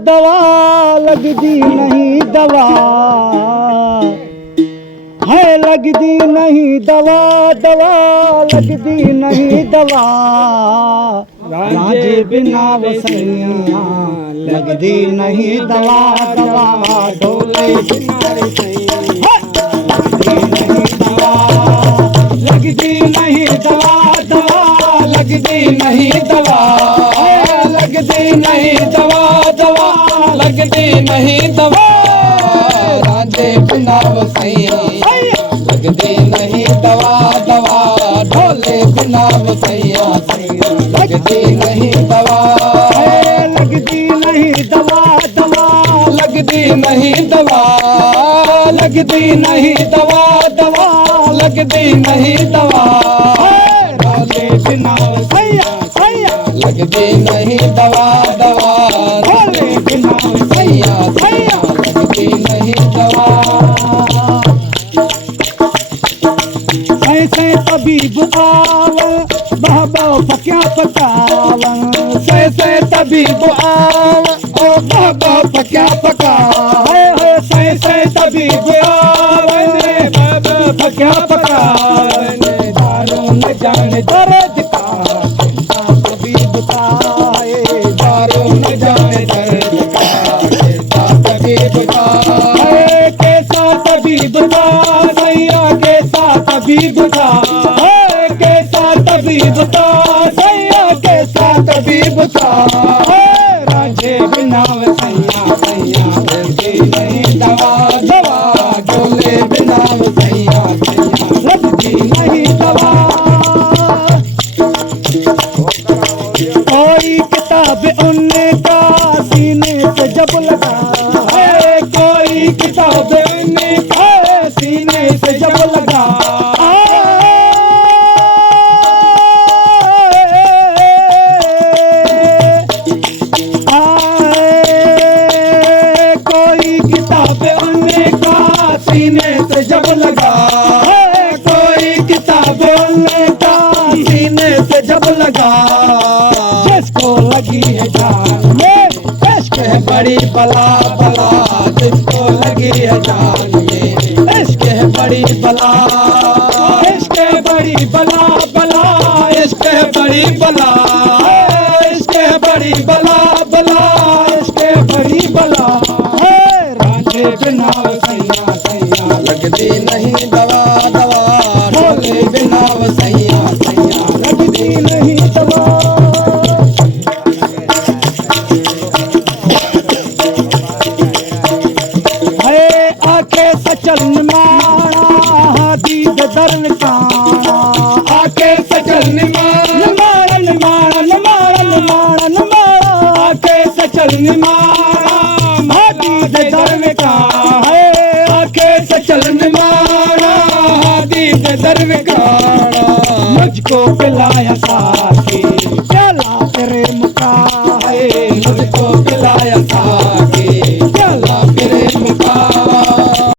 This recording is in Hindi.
दवा लगदी नहीं दवा है, लगदी नहीं दवा, दवा लगदी नहीं दवा। रांझे बिना वसैया लगदी नहीं दवा, दवा ढोले बिना सैया लगदी नहीं दवा, दवा लगदी नहीं दवा, लगदी नहीं दवा, दवा लगदी नहीं दवा। रांझे बिना वसैया लगदी नहीं दवा, दवा ढोले बिना वसैया लगदी नहीं दवा, लगदी नहीं दवा, दवा लगदी नहीं दवा, लगदी नहीं दवा, दवा लगदी नहीं दवा। ढोले बिना वसैया लगदी नहीं दवा, दवा ढोले बिना वसैया लगदी नहीं दवा। ऐसे तबीब आवन बहबो फक्या पकावन, ऐसे तबीब आवन ओ बहबो फक्या पकावन, ऐसे तबीब आवन बहबो फक्या पकावन। दारू न जाने दर्द का तबीब का, दारू न जाने दर्द का तबीब का, कैसा तबीब का सैया, कैसा तबीब का, कैसा तबीब का सैया, कैसा तबीब का। रांझे बिना वसैया सैया लगदी नहीं दवा, दवा ढोले बिना वसैया सैया लगदी नहीं दवा। कोई किताब उनका सीने से जब लगा, कोई किताब उनका सीने से जब लगा। कोई किताब उनका सीने से जब लगा, कोई किताब उनका सीने से जब लगा। जिसको लगी है जान में इश्क है बड़ी बला, बला जिसको लगी है जान में इश्क है बड़ी बला, इश्क है बड़ी बला, बला इश्क है बड़ी बला, इश्क है बड़ी बला, बला इश्क है बड़ी बला। रांझे बिना वसैया सैया लगदी नहीं दवा, दवा ढोले बिना वसैया सैया लगदी नहीं दवा। आखे सचल निमाणा दीद दर्न काणा, आखे सचल निमाणा निमाणा निमाणा निमाणा निमाणा, आखे सचल निमाणा दीद दर्न काणा, आखे सचल निमाणा दीद दर्न काणा। मुझको पिलाया साथी